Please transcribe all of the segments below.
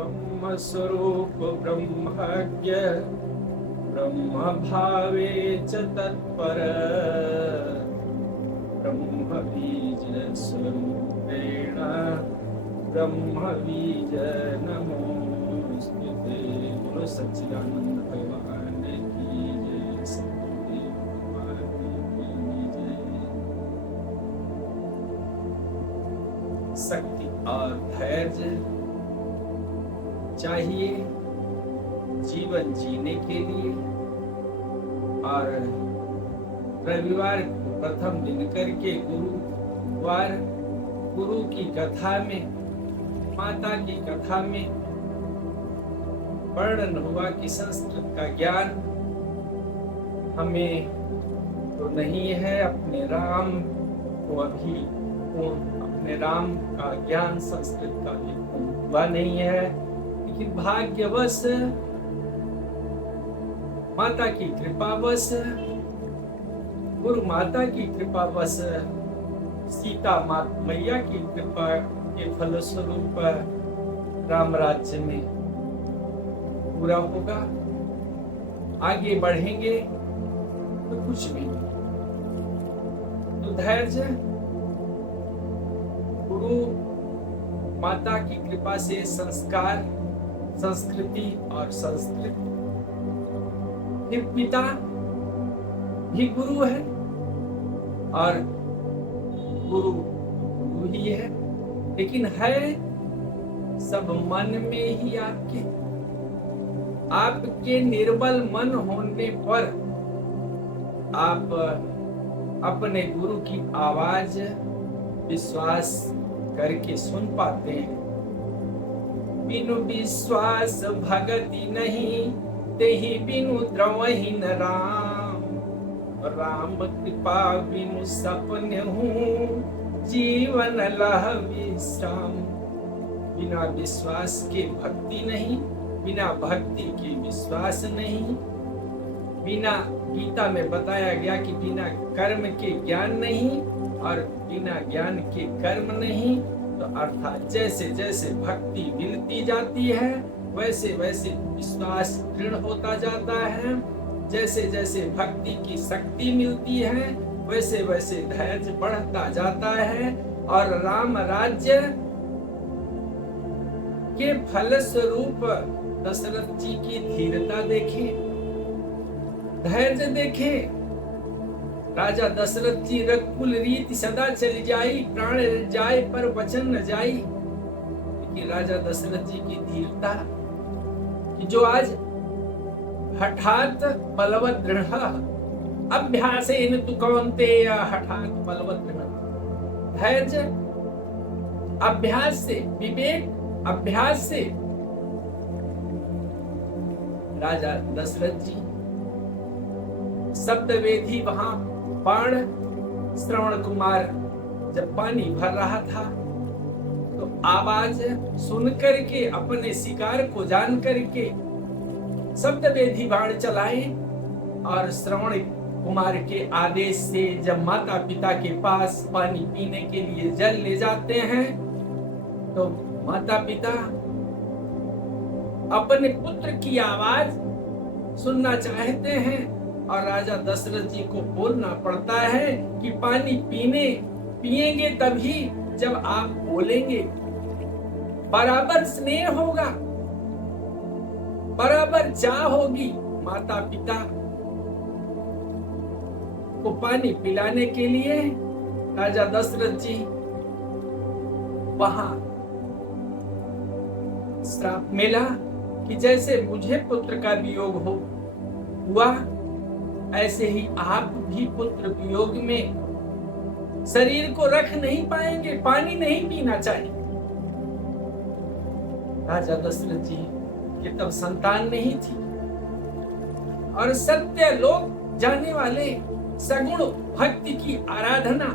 ब्रह्मस्वरूप ब्रह्मज्ञ ब्रह्मभावे च तत्पर ब्रह्मबीज स्वरूपेण ब्रह्मबीज नमोस्तुते। बोलो सच्चिदानंद भगवान की जय, सतगुरुदेव भगवान की जय। शक्ति और धैर्य चाहिए जीवन जीने के लिए। और रविवार प्रथम दिन करके गुरुवार गुरु की कथा में, माता की कथा में वर्णन हुआ कि संस्कृत का ज्ञान हमें तो नहीं है, अपने राम को अभी अपने राम का ज्ञान संस्कृत का भी हुआ नहीं है। लेकिन भाग्यवश माता की कृपावश, गुरु माता की कृपावश, सीता मैया की कृपा के फलस्वरूप राम राज्य में पूरा होगा। आगे बढ़ेंगे तो कुछ भी तो धैर्य गुरु माता की कृपा से संस्कार, संस्कृति और संस्कृत, फिर पिता भी गुरु है और गुरु ही है, लेकिन है सब मन में ही। आपके निर्बल मन होने पर आप अपने गुरु की आवाज विश्वास करके सुन पाते हैं। बिनु विश्वास भगति नहीं, तेहि बिनु द्रवहि न राम। राम कृपा बिनु सपन हूँ, जीवन लह विश्राम। बिना विश्वास के भक्ति नहीं, बिना भक्ति के विश्वास नहीं। बिना, गीता में बताया गया कि बिना कर्म के ज्ञान नहीं और बिना ज्ञान के कर्म नहीं। तो अर्थात जैसे जैसे भक्ति मिलती जाती है वैसे वैसे विश्वास दृढ़ होता जाता है। जैसे जैसे भक्ति की शक्ति मिलती है वैसे वैसे धैर्य बढ़ता जाता है। और राम राज्य के फलस्वरूप दशरथ जी की धीरता देखे, धैर्य देखे। राजा दशरथ जी रघुकुल रीति सदा चली जाई, प्राण जाए पर वचन न जाई। लेकिन राजा दशरथ जी की धीरता कि जो आज हठात बलवत दृढ़ अभ्यासेन तु कौन्तेय हठात बलवत दृढ़। धैर्य अभ्यास से, विवेक अभ्यास से। राजा दशरथ जी शब्द वेदी वहां बाण श्रवण कुमार जब पानी भर रहा था तो आवाज सुन करके, अपने शिकार को जान करके शब्द वेदी बाण चलाए। और श्रवण कुमार के आदेश से जब माता पिता के पास पानी पीने के लिए जल ले जाते हैं तो माता पिता अपने पुत्र की आवाज सुनना चाहते हैं। और राजा दशरथ जी को बोलना पड़ता है कि पानी पिएंगे तभी जब आप बोलेंगे। बराबर स्नेह होगा, बराबर चाह होगी माता पिता को पानी पिलाने के लिए। राजा दशरथ जी वहां श्राप मिला कि जैसे मुझे पुत्र का वियोग हुआ ऐसे ही आप भी पुत्र वियोग में शरीर को रख नहीं पाएंगे, पानी नहीं पीना चाहिए। राजा दशरथ जी की तब संतान नहीं थी और सत्य लोग जाने वाले सगुण भक्ति की आराधना,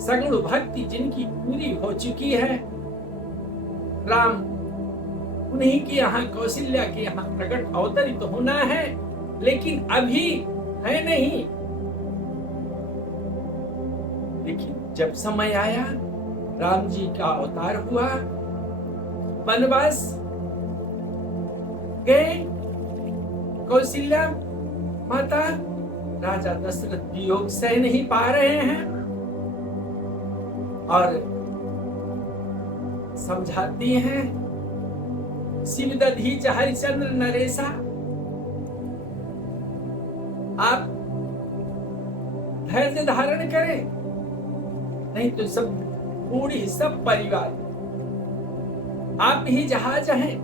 सगुण भक्ति जिनकी पूरी हो चुकी है, राम उन्हीं के यहाँ, कौशल्या के यहाँ प्रकट अवतरित होना है, लेकिन अभी है नहीं। लेकिन जब समय आया, राम जी का अवतार हुआ, वनवास गए कौशल्या माता राजा दशरथ वियोग सह नहीं पा रहे हैं और समझाती हैं, शिवदधीच हरिश्चंद्र नरेशा, आप धैर्य धारण करें, नहीं तो सब परिवार, आप ही जहाज हैं,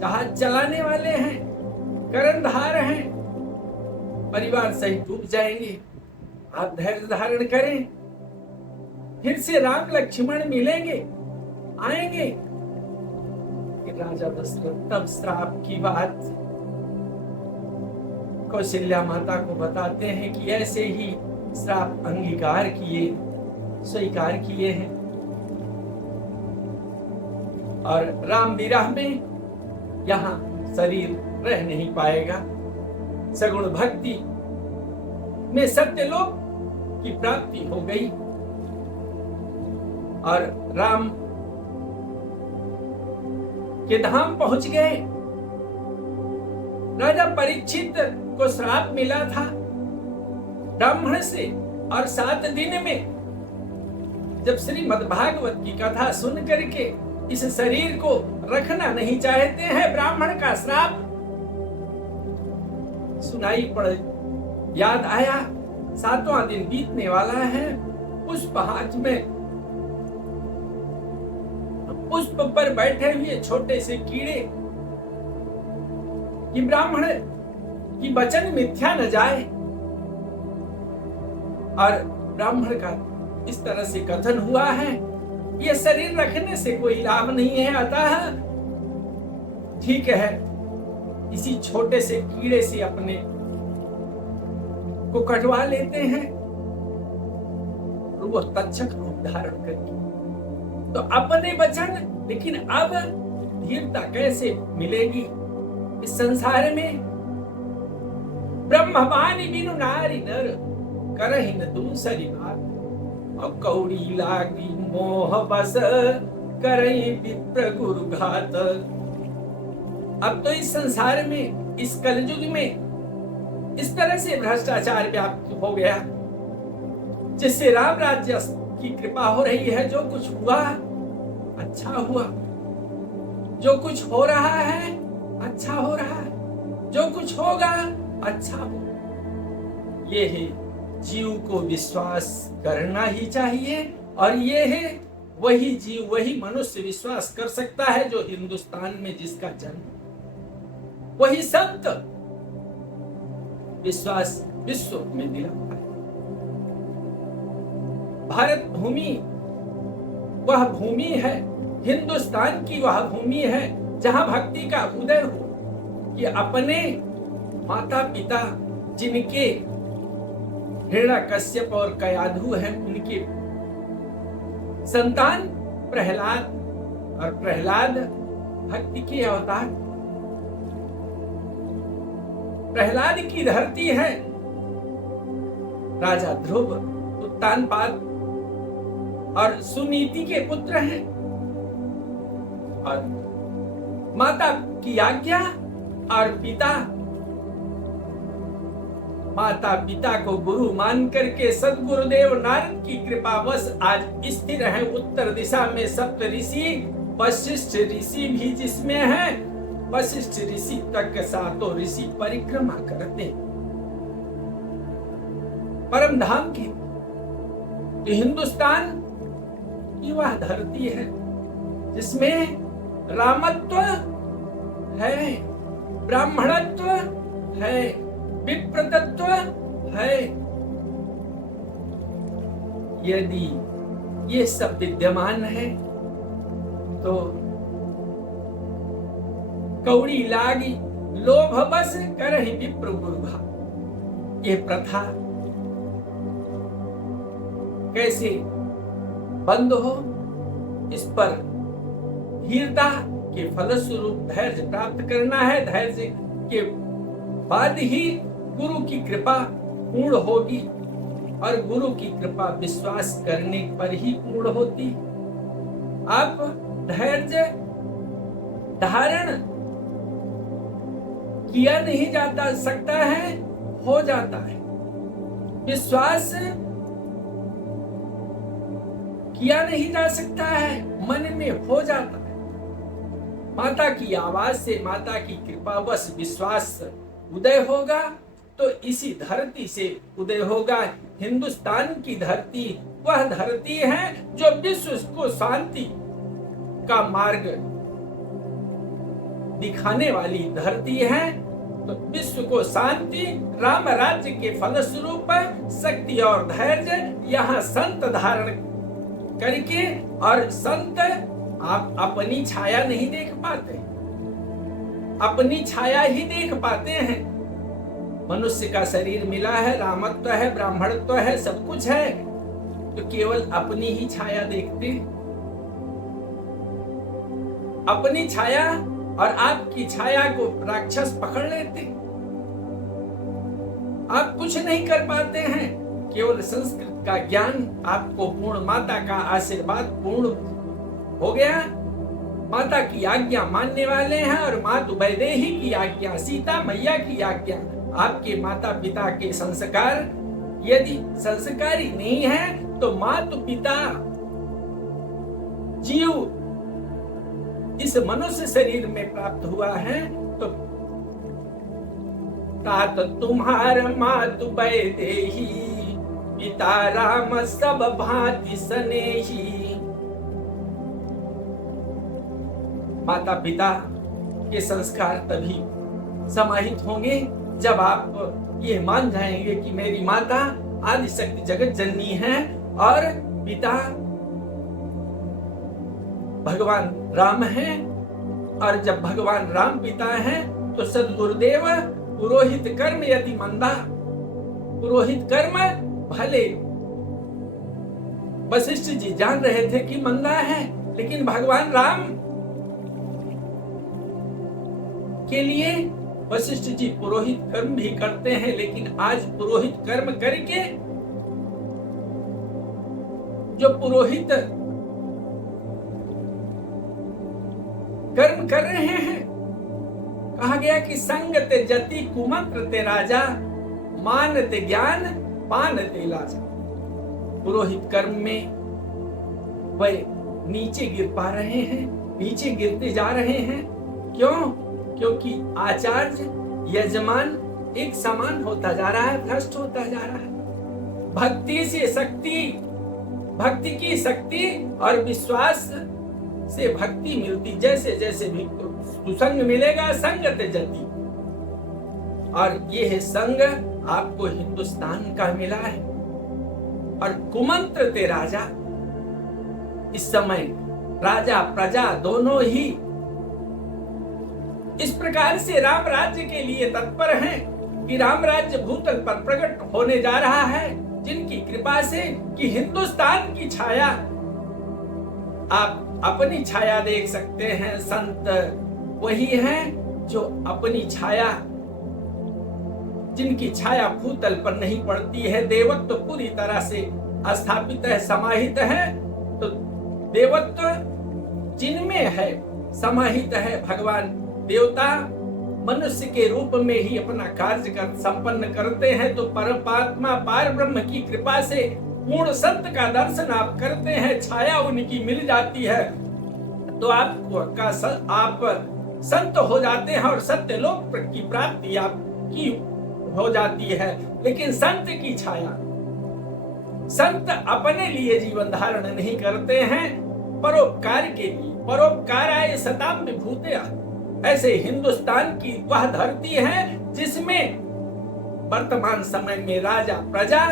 जहाज चलाने वाले हैं, कर्णधार हैं, परिवार सहित डूब जाएंगे। आप धैर्य धारण करें, फिर से राम लक्ष्मण मिलेंगे, आएंगे। राजा दशरथ तब श्राप की बात कौशल्या माता को बताते हैं कि ऐसे ही श्राप अंगीकार किए, स्वीकार किए हैं और राम विरह में यहाँ शरीर रह नहीं पाएगा। सगुण भक्ति में सत्यलोक की प्राप्ति हो गई और राम के धाम पहुंच गए। राजा परीक्षित को श्राप मिला था ब्राह्मण से और 7 दिन में जब श्रीमद् भागवत की कथा सुन करके इस शरीर को रखना नहीं चाहते हैं, ब्राह्मण का श्राप सुनाई पड़े, याद आया 7वां दिन बीतने वाला है। पुष्पहाट में पुष्प पर बैठे हुए छोटे से कीड़े कि ब्राह्मण की वचन मिथ्या न जाए और ब्राह्मण का इस तरह से कथन हुआ है, ये शरीर रखने से कोई लाभ नहीं है, अतः ठीक है इसी छोटे से कीड़े से अपने को कटवा लेते हैं। और वो तक्षक रूप धारण करके तो अपने वचन, लेकिन अब धीरता कैसे मिलेगी इस संसार में? ब्रह्मवाणी बिनु नारी नर करहि न दूसरी बात, और कौड़ी लागी मोह बस करहि विप्र गुरु घात। अब तो इस संसार में, इस कलयुग में इस तरह से भ्रष्टाचार व्याप्त हो गया जिससे राम राज्य की कृपा हो रही है। जो कुछ हुआ अच्छा हुआ, जो कुछ हो रहा है अच्छा हो रहा है, जो कुछ होगा अच्छा हो। ये है जीव को विश्वास करना ही चाहिए और ये है वही जीव, वही मनुष्य विश्वास कर सकता है जो हिंदुस्तान में जिसका जन्म, वही संत विश्वास विश्व में दिलाता है। भारत भूमि वह भूमि है, हिंदुस्तान की वह भूमि है जहां भक्ति का उदय हो कि अपने माता पिता जिनके हिरण्यकश्यप और कयाधु हैं, उनके संतान प्रहलाद, और प्रहलाद भक्ति के अवतार। प्रहलाद की धरती है राजा ध्रुव, उत्तानपाद और सुनीति के पुत्र हैं और माता की आज्ञा और माता पिता को गुरु मान करके सदगुरुदेव नारद की कृपा वश आज स्थिर है उत्तर दिशा में। सप्त ऋषि, वशिष्ठ ऋषि भी जिसमें है, वशिष्ठ ऋषि तक 7 ऋषि परिक्रमा करते परम धाम की। तो हिंदुस्तान की वह धरती है जिसमें रामत्व है, ब्राह्मणत्व है, विप्रतत्व है। यदि ये सब विद्यमान है तो कौड़ी लागी लोभ बस करहि विप्र गुरुभा, ये प्रथा कैसे बंद हो, इस पर धीरता के फलस्वरूप धैर्य प्राप्त करना है। धैर्य के बाद ही गुरु की कृपा पूर्ण होगी और गुरु की कृपा विश्वास करने पर ही पूर्ण होती। आप धैर्य धारण किया नहीं जाता सकता है, हो जाता है। विश्वास किया नहीं जा सकता है, मन में हो जाता है। माता की आवाज से, माता की कृपावश विश्वास उदय होगा तो इसी धरती से उदय होगा। हिंदुस्तान की धरती वह धरती है जो विश्व को शांति का मार्ग दिखाने वाली धरती है। तो विश्व को शांति, राम राज्य के फलस्वरूप शक्ति और धैर्य यहाँ संत धारण करके, और संत आप अपनी छाया नहीं देख पाते, अपनी छाया ही देख पाते हैं। मनुष्य का शरीर मिला है, रामत्व है, ब्राह्मणत्व है, सब कुछ है, तो केवल अपनी ही छाया देखते, अपनी छाया और आपकी छाया को राक्षस पकड़ लेते। आप कुछ नहीं कर पाते हैं, केवल संस्कृत का ज्ञान आपको पूर्ण, माता का आशीर्वाद पूर्ण हो गया। माता की आज्ञा मानने वाले हैं, और मातु वैदेही की आज्ञा, सीता मैया की आज्ञा, आपके माता पिता के संस्कार यदि संस्कारी नहीं है तो मातु पिता जीव इस मनुष्य शरीर में प्राप्त हुआ है, तो तात तुम्हार मातु वैदेही, पिता राम सब भांति सनेही। माता पिता के संस्कार तभी समाहित होंगे जब आप ये मान जाएंगे कि मेरी माता आदि शक्ति जगत जननी है और पिता भगवान राम है। और जब भगवान राम पिता है तो सद्गुरुदेव पुरोहित कर्म यदि मंदा, पुरोहित कर्म भले वशिष्ठ जी जान रहे थे कि मंदा है, लेकिन भगवान राम के लिए वशिष्ठ जी पुरोहित कर्म भी करते हैं। लेकिन आज पुरोहित कर्म करके जो पुरोहित कर्म कर रहे हैं, कहा गया कि संग ते जति कुमंत्र ते राजा, मान ते ज्ञान पान ते लाजा। पुरोहित कर्म में वह नीचे गिर पा रहे हैं, नीचे गिरते जा रहे हैं। क्यों? क्योंकि आचार्य यजमान एक समान होता जा रहा है, भ्रष्ट होता जा रहा है। भक्ति से शक्ति, भक्ति की शक्ति और विश्वास से भक्ति मिलती, जैसे जैसे भी सुसंग मिलेगा संगत जति, और ये है संग आपको हिंदुस्तान का मिला है। और कुमंत्र ते राजा, इस समय राजा प्रजा दोनों ही इस प्रकार से राम राज्य के लिए तत्पर हैं कि राम राज्य भूतल पर प्रकट होने जा रहा है, जिनकी कृपा से कि हिंदुस्तान की छाया आप अपनी छाया देख सकते हैं। संत वही हैं जो अपनी छाया, जिनकी छाया भूतल पर नहीं पड़ती है। देवत्व तो पूरी तरह से स्थापित है, समाहित है, तो देवत्व जिनमें है समाहित है। भगवान देवता मनुष्य के रूप में ही अपना कार्य संपन्न करते हैं, तो परमात्मा पार ब्रह्म की कृपा से पूर्ण संत का दर्शन आप करते हैं, छाया उनकी मिल जाती है, तो आप संत हो जाते हैं और सत्य लोक की प्राप्ति आपकी हो जाती है। लेकिन संत की छाया, संत अपने लिए जीवन धारण नहीं करते हैं, परोपकार के लिए। परोपकाराय सताम विभूतयः, ऐसे हिंदुस्तान की वह धरती है जिसमें वर्तमान समय में राजा प्रजा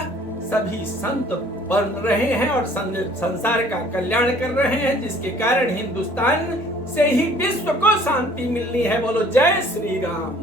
सभी संत बन रहे हैं और संसार का कल्याण कर रहे हैं, जिसके कारण हिंदुस्तान से ही विश्व को शांति मिलनी है। बोलो जय श्री राम।